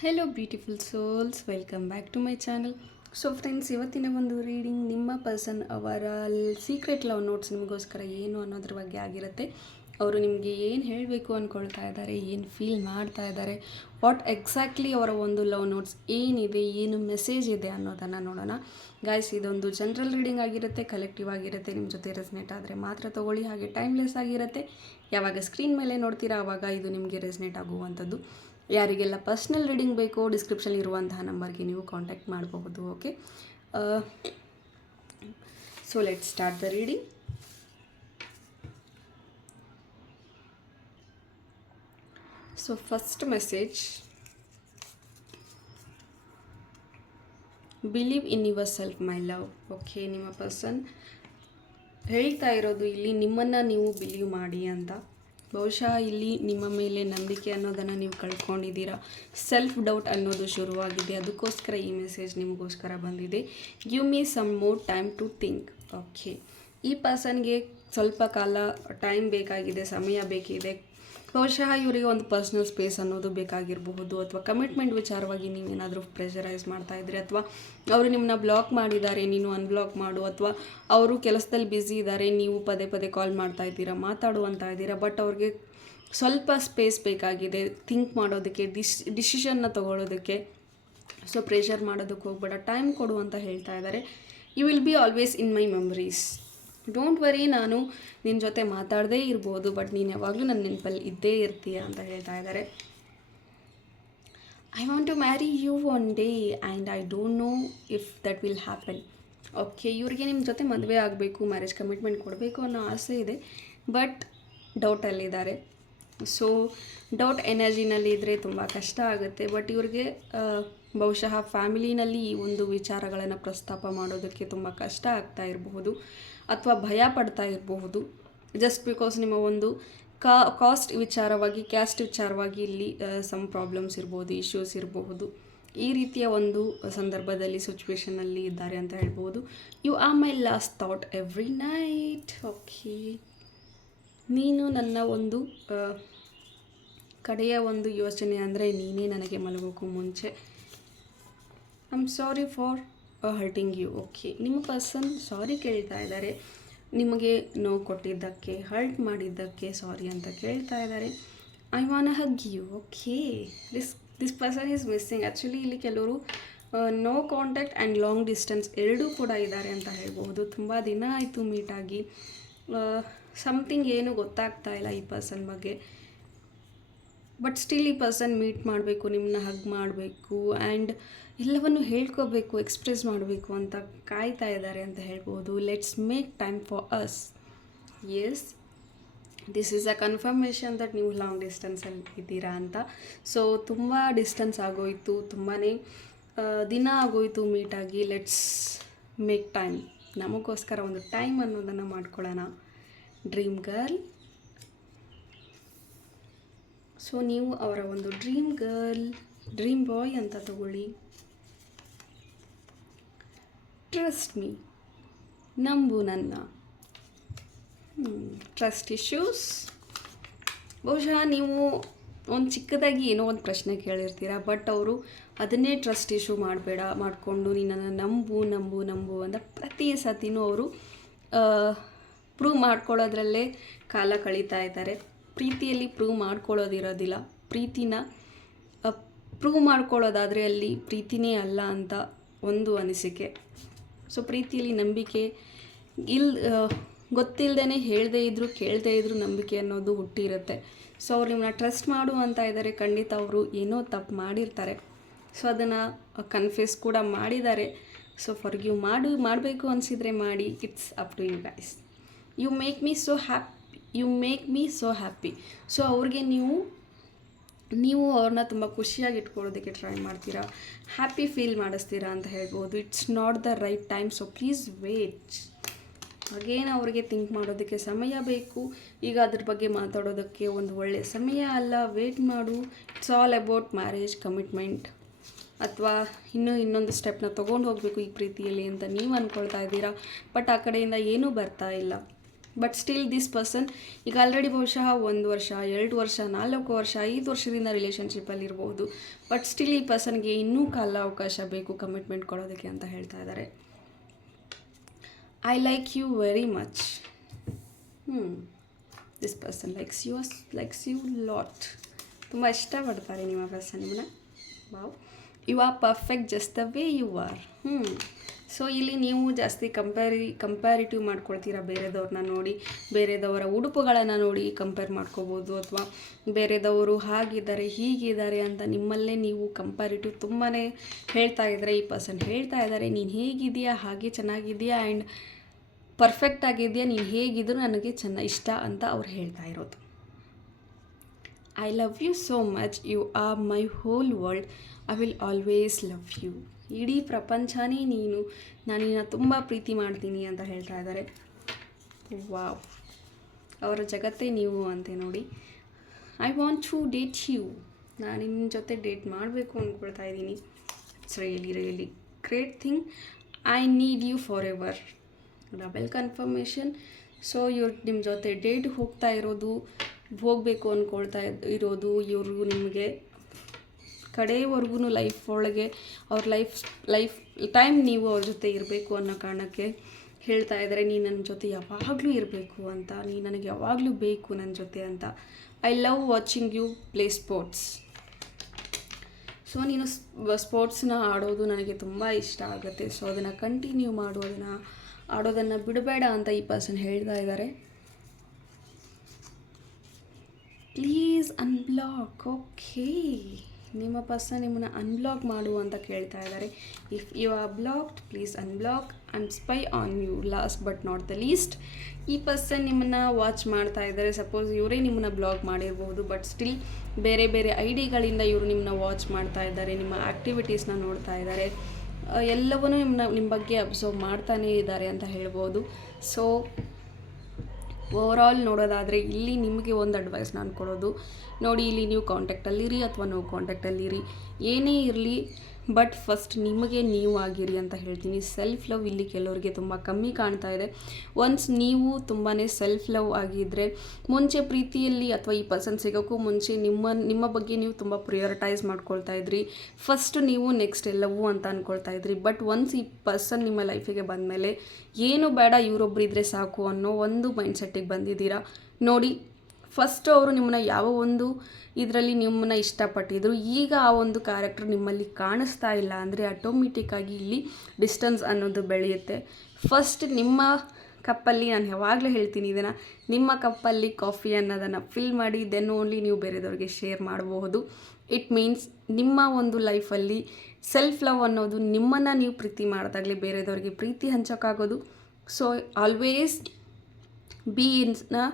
Hello beautiful souls, welcome back to my channel. So friends, ಇವತ್ತಿನ ಒಂದು reading ನಿಮ್ಮ person ಅವರ ಸೀಕ್ರೆಟ್ ಲವ್ ನೋಟ್ಸ್ ನಿಮಗೋಸ್ಕರ ಏನು ಅನ್ನೋದ್ರ ಬಗ್ಗೆ ಆಗಿರುತ್ತೆ. ಅವರು ನಿಮಗೆ ಏನು ಹೇಳಬೇಕು ಅಂದ್ಕೊಳ್ತಾ ಇದ್ದಾರೆ, ಏನು ಫೀಲ್ ಮಾಡ್ತಾ ಇದ್ದಾರೆ, ವಾಟ್ ಎಕ್ಸಾಕ್ಟ್ಲಿ ಅವರ ಒಂದು ಲವ್ ನೋಟ್ಸ್ ಏನಿದೆ, ಏನು ಮೆಸೇಜ್ ಇದೆ ಅನ್ನೋದನ್ನು ನೋಡೋಣ. ಗಾಯ್ಸ್, ಇದೊಂದು ಜನರಲ್ ರೀಡಿಂಗ್ ಆಗಿರುತ್ತೆ, ಕಲೆಕ್ಟಿವ್ ಆಗಿರುತ್ತೆ. ನಿಮ್ಮ ಜೊತೆ ರೆಸ್ನೇಟ್ ಆದರೆ ಮಾತ್ರ ತೊಗೊಳ್ಳಿ. ಹಾಗೆ ಟೈಮ್ಲೆಸ್ ಆಗಿರುತ್ತೆ. ಯಾವಾಗ ಸ್ಕ್ರೀನ್ ಮೇಲೆ ನೋಡ್ತೀರಾ ಆವಾಗ ಇದು ನಿಮಗೆ ರೆಸ್ನೇಟ್ ಆಗುವಂಥದ್ದು. ಯಾರಿಗೆಲ್ಲ ಪರ್ಸ್ನಲ್ ರೀಡಿಂಗ್ ಬೇಕೋ ಡಿಸ್ಕ್ರಿಪ್ಷನ್ ಇರುವಂತಹ ನಂಬರ್ಗೆ ನೀವು ಕಾಂಟ್ಯಾಕ್ಟ್ ಮಾಡಬಹುದು. Okay, so let start the reading. So first message, believe in your self my love. Okay, ನಿಮ್ಮ ಪರ್ಸನ್ ಹೇಳ್ತಾ ಇರೋದು ಇಲ್ಲಿ ನಿಮ್ಮನ್ನು ನೀವು ಬಿಲೀವ್ ಮಾಡಿ ಅಂತ. ಬಹುಶಃ ಇಲ್ಲಿ ನಿಮ್ಮ ಮೇಲೆ ನಂಬಿಕೆ ಅನ್ನೋದನ್ನು ನೀವು ಕಳ್ಕೊಂಡಿದ್ದೀರಾ. ಸೆಲ್ಫ್ ಡೌಟ್ ಅನ್ನೋದು ಶುರುವಾಗಿದೆ. ಅದಕ್ಕೋಸ್ಕರ ಈ ಮೆಸೇಜ್ ನಿಮಗೋಸ್ಕರ ಬಂದಿದೆ. Give me some more time to think. Okay, ಈ ಪರ್ಸನ್ಗೆ ಸ್ವಲ್ಪ ಕಾಲ ಟೈಮ್ ಬೇಕಾಗಿದೆ, ಸಮಯ ಬೇಕಿದೆ. ಬಹುಶಃ ಇವರಿಗೆ ಒಂದು ಪರ್ಸ್ನಲ್ ಸ್ಪೇಸ್ ಅನ್ನೋದು ಬೇಕಾಗಿರಬಹುದು, ಅಥವಾ ಕಮಿಟ್ಮೆಂಟ್ ವಿಚಾರವಾಗಿ ನೀವೇನಾದರೂ ಪ್ರೆಷರೈಸ್ ಮಾಡ್ತಾ ಇದ್ರಿ, ಅಥವಾ ಅವರು ನಿಮ್ಮನ್ನ ಬ್ಲಾಕ್ ಮಾಡಿದ್ದಾರೆ, ನೀನು ಅನ್ಬ್ಲಾಕ್ ಮಾಡು, ಅಥವಾ ಅವರು ಕೆಲಸದಲ್ಲಿ ಬ್ಯುಸಿ ಇದ್ದಾರೆ, ನೀವು ಪದೇ ಪದೇ ಕಾಲ್ ಮಾಡ್ತಾ ಇದ್ದೀರಾ, ಮಾತಾಡುವಂತ ಇದ್ದೀರಾ, ಬಟ್ ಅವ್ರಿಗೆ ಸ್ವಲ್ಪ ಸ್ಪೇಸ್ ಬೇಕಾಗಿದೆ ಥಿಂಕ್ ಮಾಡೋದಕ್ಕೆ, ಡಿಸಿಷನ್ನ ತೊಗೊಳ್ಳೋದಕ್ಕೆ. ಸೊ ಪ್ರೆಷರ್ ಮಾಡೋದಕ್ಕೆ ಹೋಗ್ಬೇಡ, ಟೈಮ್ ಕೊಡು ಅಂತ ಹೇಳ್ತಾ ಇದ್ದಾರೆ. You will be always in my memories. Don't worry, ನಾನು ನಿನ್ನ ಜೊತೆ ಮಾತಾಡದೇ ಇರ್ಬೋದು, ಬಟ್ ನೀನು ಯಾವಾಗಲೂ ನನ್ನ ನೆನಪಲ್ಲಿ ಇದ್ದೇ ಇರ್ತೀಯ ಅಂತ ಹೇಳ್ತಾ ಇದ್ದಾರೆ. I want to marry you one day and I don't know if that will happen. Okay, ಇವ್ರಿಗೆ ನಿಮ್ಮ ಜೊತೆ ಮದುವೆ ಆಗಬೇಕು, ಮ್ಯಾರೇಜ್ ಕಮಿಟ್ಮೆಂಟ್ ಕೊಡಬೇಕು ಅನ್ನೋ ಆಸೆ ಇದೆ, ಬಟ್ ಡೌಟಲ್ಲಿದ್ದಾರೆ. ಸೊ ಡೌಟ್ ಎನರ್ಜಿನಲ್ಲಿ ಇದ್ದರೆ ತುಂಬ ಕಷ್ಟ ಆಗುತ್ತೆ. ಬಟ್ ಇವ್ರಿಗೆ ಬಹುಶಃ ಫ್ಯಾಮಿಲಿನಲ್ಲಿ ಈ ಒಂದು ವಿಚಾರಗಳನ್ನು ಪ್ರಸ್ತಾಪ ಮಾಡೋದಕ್ಕೆ ತುಂಬ ಕಷ್ಟ ಆಗ್ತಾ ಇರಬಹುದು, ಅಥವಾ ಭಯ ಪಡ್ತಾ ಇರಬಹುದು. ಜಸ್ಟ್ ಬಿಕಾಸ್ ನಿಮ್ಮ ಒಂದು ಕಾಸ್ಟ್ ವಿಚಾರವಾಗಿ, ಕ್ಯಾಸ್ಟ್ ವಿಚಾರವಾಗಿ ಇಲ್ಲಿ ಸಮ್ ಪ್ರಾಬ್ಲಮ್ಸ್ ಇರ್ಬೋದು, ಇಶ್ಯೂಸ್ ಇರಬಹುದು. ಈ ರೀತಿಯ ಒಂದು ಸಂದರ್ಭದಲ್ಲಿ, ಸಿಚುವೇಷನಲ್ಲಿ ಇದ್ದಾರೆ ಅಂತ ಹೇಳ್ಬೋದು. You are my last thought every night. Okay, ನೀನು ನನ್ನ ಒಂದು ಕಡೆಯ ಒಂದು ಯೋಚನೆ, ಅಂದರೆ ನೀನೇ ನನಗೆ ಮಲಗೋಕ್ಕೂ ಮುಂಚೆ. I am sorry for hurting you. Okay, ನಿಮ್ಮ ಪರ್ಸನ್ ಸಾರಿ ಕೇಳ್ತಾ ಇದ್ದಾರೆ, ನಿಮಗೆ ನೋವು ಕೊಟ್ಟಿದ್ದಕ್ಕೆ, ಹರ್ಟ್ ಮಾಡಿದ್ದಕ್ಕೆ ಸಾರಿ ಅಂತ ಕೇಳ್ತಾ ಇದ್ದಾರೆ. I want hug you. Okay, this person is missing. Actually ಇಲ್ಲಿ ಕೆಲವರು no contact and long distance ಎರಡೂ ಕೂಡ ಇದ್ದಾರೆ ಅಂತ ಹೇಳ್ಬೋದು. ತುಂಬ ದಿನ ಆಯಿತು ಮೀಟಾಗಿ, ಸಮಥಿಂಗ್ ಏನು ಗೊತ್ತಾಗ್ತಾ ಇಲ್ಲ ಈ ಪರ್ಸನ್ ಬಗ್ಗೆ. ಬಟ್ ಸ್ಟಿಲ್ ಈ ಪರ್ಸನ್ ಮೀಟ್ ಮಾಡಬೇಕು, ನಿಮ್ಮನ್ನ ಹಗ್ ಮಾಡಬೇಕು, ಆ್ಯಂಡ್ ಎಲ್ಲವನ್ನು ಹೇಳ್ಕೋಬೇಕು, ಎಕ್ಸ್ಪ್ರೆಸ್ ಮಾಡಬೇಕು ಅಂತ ಕಾಯ್ತಾ ಇದ್ದಾರೆ ಅಂತ ಹೇಳ್ಬೋದು. Let's make time for us. Yes, this is a confirmation that ನೀವು ಲಾಂಗ್ ಡಿಸ್ಟೆನ್ಸಲ್ಲಿ ಇದ್ದೀರಾ ಅಂತ. ಸೊ ತುಂಬ ಡಿಸ್ಟೆನ್ಸ್ ಆಗೋಯಿತು, ತುಂಬಾ ದಿನ ಆಗೋಯಿತು ಮೀಟಾಗಿ. ಲೆಟ್ಸ್ ಮೇಕ್ ಟೈಮ್, ನಮಗೋಸ್ಕರ ಒಂದು ಟೈಮ್ ಅನ್ನೋದನ್ನು ಮಾಡ್ಕೊಳ್ಳೋಣ. Dream girl. ಸೊ ನೀವು ಅವರ ಒಂದು ಡ್ರೀಮ್ ಗರ್ಲ್, ಡ್ರೀಮ್ ಬಾಯ್ ಅಂತ ತಗೊಳ್ಳಿ. ಟ್ರಸ್ಟ್ ಮೀ, ನಂಬು ನನ್ನ. Trust issues. ಬಹುಶಃ ನೀವು ಒಂದು ಚಿಕ್ಕದಾಗಿ ಏನೋ ಒಂದು ಪ್ರಶ್ನೆ ಕೇಳಿರ್ತೀರ, ಬಟ್ ಅವರು ಅದನ್ನೇ ಟ್ರಸ್ಟ್ ಇಶ್ಯೂ ಮಾಡಿಕೊಂಡು ನಿನ್ನನ್ನು ನಂಬು ನಂಬು ನಂಬು ಅಂತ ಪ್ರತಿ ಸತಿನೂ ಅವರು ಪ್ರೂವ್ ಮಾಡ್ಕೊಳ್ಳೋದ್ರಲ್ಲೇ ಕಾಲ ಕಳೀತಾ ಇದ್ದಾರೆ. ಪ್ರೀತಿಯಲ್ಲಿ ಪ್ರೂವ್ ಮಾಡ್ಕೊಳ್ಳೋದಿರೋದಿಲ್ಲ. ಪ್ರೀತಿನ ಪ್ರೂವ್ ಮಾಡ್ಕೊಳ್ಳೋದಾದರೆ ಅಲ್ಲಿ ಪ್ರೀತಿನೇ ಅಲ್ಲ ಅಂತ ಒಂದು ಅನಿಸಿಕೆ. ಸೊ ಪ್ರೀತಿಯಲ್ಲಿ ನಂಬಿಕೆ ಗೊತ್ತಿಲ್ಲದೇ ಹೇಳದೇ ಇದ್ದರೂ ಕೇಳದೇ ಇದ್ದರೂ ನಂಬಿಕೆ ಅನ್ನೋದು ಹುಟ್ಟಿರುತ್ತೆ. ಸೊ ಅವ್ರು ನಿಮ್ಮನ್ನ ಟ್ರಸ್ಟ್ ಮಾಡು ಅಂತ ಇದ್ದಾರೆ. ಖಂಡಿತ ಅವರು ಏನೋ ತಪ್ಪು ಮಾಡಿರ್ತಾರೆ. ಸೊ ಅದನ್ನು ಕನ್ಫ್ಯೂಸ್ ಕೂಡ ಮಾಡಿದ್ದಾರೆ. ಸೊ ಫಾರ್ಗಿವ್ ಮಾಡಬೇಕು ಅನಿಸಿದರೆ ಮಾಡಿ. It's up to you guys. You make me so happy. So ಅವ್ರಿಗೆ ನೀವು ಅವ್ರನ್ನ ತುಂಬ ಖುಷಿಯಾಗಿ ಇಟ್ಕೊಳ್ಳೋದಕ್ಕೆ ಟ್ರೈ ಮಾಡ್ತೀರಾ, ಹ್ಯಾಪಿ ಫೀಲ್ ಮಾಡಿಸ್ತೀರಾ ಅಂತ ಹೇಳ್ಬೋದು. It's not the right time, so please wait. Again ಅವ್ರಿಗೆ ಥಿಂಕ್ ಮಾಡೋದಕ್ಕೆ ಸಮಯ ಬೇಕು. ಈಗ ಅದ್ರ ಬಗ್ಗೆ ಮಾತಾಡೋದಕ್ಕೆ ಒಂದು ಒಳ್ಳೆಯ ಸಮಯ ಅಲ್ಲ. ವೇಟ್ ಮಾಡು. It's all about marriage commitment, ಅಥವಾ ಇನ್ನೊಂದು ಸ್ಟೆಪ್ನ ತೊಗೊಂಡು ಹೋಗಬೇಕು ಈ ಪ್ರೀತಿಯಲ್ಲಿ ಅಂತ ನೀವು ಅಂದ್ಕೊಳ್ತಾ ಇದ್ದೀರಾ. ಬಟ್ ಆ ಕಡೆಯಿಂದ ಏನೂ ಬರ್ತಾ ಇಲ್ಲ. ಬಟ್ ಸ್ಟಿಲ್ ದಿಸ್ ಪರ್ಸನ್ ಈಗ ಆಲ್ರೆಡಿ ಬಹುಶಃ 1 ವರ್ಷ 2 ವರ್ಷ 4 ವರ್ಷ 5 ವರ್ಷದಿಂದ ರಿಲೇಷನ್ಶಿಪ್ಪಲ್ಲಿ ಇರಬಹುದು. ಬಟ್ ಸ್ಟಿಲ್ ಈ ಪರ್ಸನ್ಗೆ ಇನ್ನೂ ಕಾಲಾವಕಾಶ ಬೇಕು ಕಮಿಟ್ಮೆಂಟ್ ಕೊಡೋದಕ್ಕೆ ಅಂತ ಹೇಳ್ತಾ ಇದ್ದಾರೆ. I like you very much. This person likes you lot. ತುಂಬ ಇಷ್ಟಪಡ್ತಾರೆ ನಿಮ್ಮ ಪರ್ಸನ್ ನಿಮ್ಮನ್ನ. Wow, you are perfect just the way you are. So ಇಲ್ಲಿ ನೀವು ಜಾಸ್ತಿ ಕಂಪ್ಯಾರಿಟಿವ್ ಮಾಡ್ಕೊಳ್ತೀರಾ ಬೇರೆದವ್ರನ್ನ ನೋಡಿ, ಬೇರೆದವರ ಉಡುಪುಗಳನ್ನು ನೋಡಿ ಕಂಪೇರ್ ಮಾಡ್ಕೋಬೋದು, ಅಥವಾ ಬೇರೆದವರು ಹಾಗಿದ್ದಾರೆ ಹೀಗಿದ್ದಾರೆ ಅಂತ ನಿಮ್ಮಲ್ಲೇ ನೀವು ಕಂಪ್ಯಾರಿಟಿವ್ ತುಂಬಾ ಹೇಳ್ತಾ ಇದ್ದಾರೆ. ಈ ಪರ್ಸನ್ ಹೇಳ್ತಾ ಇದ್ದಾರೆ, ನೀನು ಹೇಗಿದೆಯಾ ಹಾಗೆ ಚೆನ್ನಾಗಿದೆಯಾ ಆ್ಯಂಡ್ ಪರ್ಫೆಕ್ಟ್ ಆಗಿದೆಯಾ, ನೀನು ಹೇಗಿದ್ರು ನನಗೆ ಇಷ್ಟ ಅಂತ ಅವ್ರು ಹೇಳ್ತಾ ಇರೋದು. I love you so much, you are my whole world, I will always love you. ಇಡೀ ಪ್ರಪಂಚನೇ ನೀನು, ನಾನು ನಿನ್ನ ತುಂಬ ಪ್ರೀತಿ ಮಾಡ್ತೀನಿ ಅಂತ ಹೇಳ್ತಾ ಇದ್ದಾರೆ. ವಾವ್, ಅವರ ಜಗತ್ತೇ ನೀವು ಅಂತೆ ನೋಡಿ. I want to date you, ನಾನು ನಿನ್ನ ಜೊತೆ ಡೇಟ್ ಮಾಡಬೇಕು ಅಂದ್ಕೊಳ್ತಾ ಇದ್ದೀನಿ. It's really great thing. I need you for ever. Double confirmation. So ಇವ್ರು ನಿಮ್ಮ ಜೊತೆ ಡೇಟ್ ಹೋಗಬೇಕು ಅಂದ್ಕೊಳ್ತಾ ಇರೋದು. ಇವರು ನಿಮಗೆ ಕಡೆಯವರೆಗೂ ಲೈಫ್ ಒಳಗೆ ಅವ್ರ ಲೈಫ್ ಟೈಮ್ ನೀವು ಅವ್ರ ಜೊತೆ ಇರಬೇಕು ಅನ್ನೋ ಕಾರಣಕ್ಕೆ ಹೇಳ್ತಾ ಇದ್ದಾರೆ. ನೀನು ನನ್ನ ಜೊತೆ ಯಾವಾಗಲೂ ಇರಬೇಕು ಅಂತ, ನೀನು ನನಗೆ ಯಾವಾಗಲೂ ಬೇಕು ನನ್ನ ಜೊತೆ ಅಂತ. I love watching you play sports. So ನೀನು ಸ್ಪೋರ್ಟ್ಸ್ನ ಆಡೋದು ನನಗೆ ತುಂಬ ಇಷ್ಟ ಆಗುತ್ತೆ. ಸೊ ಅದನ್ನು ಕಂಟಿನ್ಯೂ ಆಡೋದನ್ನು ಬಿಡಬೇಡ ಅಂತ ಈ ಪರ್ಸನ್ ಹೇಳ್ತಾ ಇದ್ದಾರೆ. Please unblock. ಓಕೆ, ನಿಮ್ಮ ಪರ್ಸನ್ ನಿಮ್ಮನ್ನು ಅನ್ಬ್ಲಾಕ್ ಮಾಡು ಅಂತ ಕೇಳ್ತಾ ಇದ್ದಾರೆ. If you are blocked please unblock and spy on you. Last but not the least, ಈ ಪರ್ಸನ್ ನಿಮ್ಮನ್ನು ವಾಚ್ ಮಾಡ್ತಾ ಇದ್ದಾರೆ. ಸಪೋಸ್ ಇವರೇ ನಿಮ್ಮನ್ನು ಬ್ಲಾಕ್ ಮಾಡಿರ್ಬೋದು, ಬಟ್ ಸ್ಟಿಲ್ ಬೇರೆ ಬೇರೆ ಐಡಿಗಳಿಂದ ಇವರು ನಿಮ್ಮನ್ನ ವಾಚ್ ಮಾಡ್ತಾ ಇದ್ದಾರೆ, ನಿಮ್ಮ ಆ್ಯಕ್ಟಿವಿಟೀಸ್ನ ನೋಡ್ತಾ ಇದ್ದಾರೆ, ಎಲ್ಲವನ್ನೂ ನಿಮ್ಮ ಬಗ್ಗೆ ಅಬ್ಸರ್ವ್ ಮಾಡ್ತಾನೇ ಇದ್ದಾರೆ ಅಂತ ಹೇಳ್ಬೋದು. ಸೊ ಓವರಾಲ್ ನೋಡೋದಾದರೆ ಇಲ್ಲಿ ನಿಮಗೆ ಒಂದು ಅಡ್ವೈಸ್ ನಾನು ಕೊಡೋದು ನೋಡಿ, ಇಲ್ಲಿ ನೀವು ಕಾಂಟ್ಯಾಕ್ಟಲ್ಲಿರಿ ಅಥವಾ ನೋ ಕಾಂಟ್ಯಾಕ್ಟಲ್ಲಿರಿ, ಏನೇ ಇರಲಿ ಬಟ್ ಫಸ್ಟ್ ನಿಮಗೆ ನೀವು ಆಗಿರಿ ಅಂತ ಹೇಳ್ತೀನಿ. ಸೆಲ್ಫ್ ಲವ್ ಇಲ್ಲಿ ಕೆಲವರಿಗೆ ತುಂಬ ಕಮ್ಮಿ ಕಾಣ್ತಾ ಇದೆ. ಒನ್ಸ್ ನೀವು ತುಂಬಾ ಸೆಲ್ಫ್ ಲವ್ ಆಗಿದ್ದರೆ, ಮುಂಚೆ ಪ್ರೀತಿಯಲ್ಲಿ ಅಥವಾ ಈ ಪರ್ಸನ್ ಸಿಗೋಕ್ಕೂ ಮುಂಚೆ ನಿಮ್ಮ ಬಗ್ಗೆ ನೀವು ತುಂಬ ಪ್ರಿಯಾರಿಟೈಸ್ ಮಾಡ್ಕೊಳ್ತಾ ಇದ್ರಿ. ಫಸ್ಟ್ ನೀವು ನೆಕ್ಸ್ಟ್ ಎಲ್ಲವೂ ಅಂತ ಅಂದ್ಕೊಳ್ತಾ ಇದ್ರಿ. ಬಟ್ ಒನ್ಸ್ ಈ ಪರ್ಸನ್ ನಿಮ್ಮ ಲೈಫಿಗೆ ಬಂದಮೇಲೆ ಏನು ಬೇಡ ಇವರೊಬ್ಬರು ಇದ್ದರೆ ಸಾಕು ಅನ್ನೋ ಒಂದು ಮೈಂಡ್ಸೆಟ್ಟಿಗೆ ಬಂದಿದ್ದೀರಾ ನೋಡಿ. ಫಸ್ಟು ಅವರು ನಿಮ್ಮನ್ನ ಯಾವ ಒಂದು ಇದರಲ್ಲಿ ನಿಮ್ಮನ್ನ ಇಷ್ಟಪಟ್ಟಿದ್ರು, ಈಗ ಆ ಒಂದು ಕ್ಯಾರೆಕ್ಟರ್ ನಿಮ್ಮಲ್ಲಿ ಕಾಣಿಸ್ತಾ ಇಲ್ಲ ಅಂದರೆ ಆಟೋಮೆಟಿಕ್ಕಾಗಿ ಇಲ್ಲಿ ಡಿಸ್ಟೆನ್ಸ್ ಅನ್ನೋದು ಬೆಳೆಯುತ್ತೆ. ಫಸ್ಟ್ ನಿಮ್ಮ ಕಪ್ಪಲ್ಲಿ, ನಾನು ಯಾವಾಗಲೂ ಹೇಳ್ತೀನಿ ಇದನ್ನು, ನಿಮ್ಮ ಕಪ್ಪಲ್ಲಿ ಕಾಫಿ ಅನ್ನೋದನ್ನು ಫಿಲ್ ಮಾಡಿ ದೆನ್ ಓನ್ಲಿ ನೀವು ಬೇರೆದವ್ರಿಗೆ ಶೇರ್ ಮಾಡಬಹುದು. ಇಟ್ ಮೀನ್ಸ್ ನಿಮ್ಮ ಒಂದು ಲೈಫಲ್ಲಿ ಸೆಲ್ಫ್ ಲವ್ ಅನ್ನೋದು ನಿಮ್ಮನ್ನು ನೀವು ಪ್ರೀತಿ ಮಾಡಿದಾಗಲೇ ಬೇರೆದವ್ರಿಗೆ ಪ್ರೀತಿ ಹಂಚೋಕ್ಕಾಗೋದು. ಸೊ ಆಲ್ವೇಸ್ ಬಿ ಇನ್ನ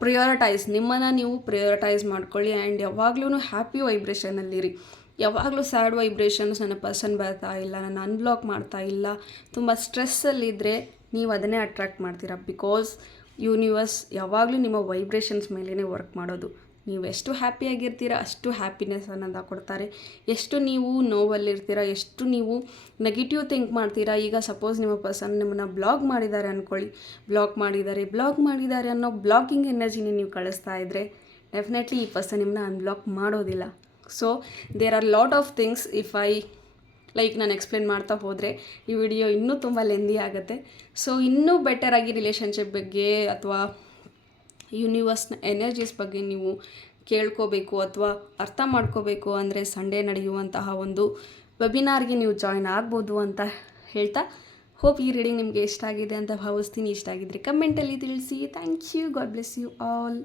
ಪ್ರಿಯಾರಿಟೈಸ್, ನಿಮ್ಮನ್ನು ನೀವು ಪ್ರಿಯಾರಿಟೈಸ್ ಮಾಡ್ಕೊಳ್ಳಿ ಆ್ಯಂಡ್ ಯಾವಾಗಲೂ ಹ್ಯಾಪಿ ವೈಬ್ರೇಷನಲ್ಲಿರಿ. ಯಾವಾಗಲೂ ಸ್ಯಾಡ್ ವೈಬ್ರೇಷನ್ಸ್ ನನ್ನ ಪರ್ಸನ್ ಬರ್ತಾ ಇಲ್ಲ, ನಾನು ಅನ್ಬ್ಲಾಕ್ ಮಾಡ್ತಾ ಇಲ್ಲ, ತುಂಬ ಸ್ಟ್ರೆಸ್ಸಲ್ಲಿದ್ದರೆ ನೀವು ಅದನ್ನೇ ಅಟ್ರ್ಯಾಕ್ಟ್ ಮಾಡ್ತೀರಾ. ಬಿಕಾಸ್ ಯೂನಿವರ್ಸ್ ಯಾವಾಗಲೂ ನಿಮ್ಮ ವೈಬ್ರೇಷನ್ಸ್ ಮೇಲೇ ವರ್ಕ್ ಮಾಡೋದು. ನೀವು ಎಷ್ಟು ಹ್ಯಾಪಿಯಾಗಿರ್ತೀರ ಅಷ್ಟು ಹ್ಯಾಪಿನೆಸ್ ಅನ್ನೋದು ಕೊಡ್ತಾರೆ. ಎಷ್ಟು ನೀವು ನೋವಲ್ಲಿರ್ತೀರ, ಎಷ್ಟು ನೀವು ನೆಗೆಟಿವ್ ಥಿಂಕ್ ಮಾಡ್ತೀರಾ. ಈಗ ಸಪೋಸ್ ನಿಮ್ಮ ಪರ್ಸನ್ ನಿಮ್ಮನ್ನು ಬ್ಲಾಕ್ ಮಾಡಿದ್ದಾರೆ ಅಂದ್ಕೊಳ್ಳಿ, ಬ್ಲಾಕ್ ಮಾಡಿದ್ದಾರೆ ಅನ್ನೋ ಬ್ಲಾಕಿಂಗ್ ಎನರ್ಜಿನ ನೀವು ಕಳಿಸ್ತಾ ಇದ್ದರೆ ಡೆಫಿನೆಟ್ಲಿ ಈ ಪರ್ಸನ್ ನಿಮ್ಮನ್ನ ಅನ್ಬ್ಲಾಕ್ ಮಾಡೋದಿಲ್ಲ. So there are lot of things. If ನಾನು ಎಕ್ಸ್ಪ್ಲೇನ್ ಮಾಡ್ತಾ ಹೋದರೆ ಈ ವಿಡಿಯೋ ಇನ್ನೂ ತುಂಬ ಲೆಂದಿ ಆಗುತ್ತೆ. ಸೊ ಇನ್ನೂ ಬೆಟರಾಗಿ ರಿಲೇಷನ್ಶಿಪ್ ಬಗ್ಗೆ ಅಥವಾ ಯೂನಿವರ್ಸ್ನ ಎನರ್ಜೀಸ್ ಬಗ್ಗೆ ನೀವು ಕೇಳ್ಕೋಬೇಕು ಅಥವಾ ಅರ್ಥ ಮಾಡ್ಕೋಬೇಕು ಅಂದರೆ ಸಂಡೇ ನಡೆಯುವಂತಹ ಒಂದು ವೆಬಿನಾರ್ಗೆ ನೀವು ಜಾಯ್ನ್ ಆಗ್ಬೋದು ಅಂತ ಹೇಳ್ತಾ, ಹೋಪ್ ಈ ರೀಡಿಂಗ್ ನಿಮಗೆ ಇಷ್ಟ ಆಗಿದೆ ಅಂತ ಭಾವಿಸ್ತೀನಿ. ಇಷ್ಟ ಆಗಿದ್ದರೆ ಕಮೆಂಟಲ್ಲಿ ತಿಳಿಸಿ. Thank you. God bless you all.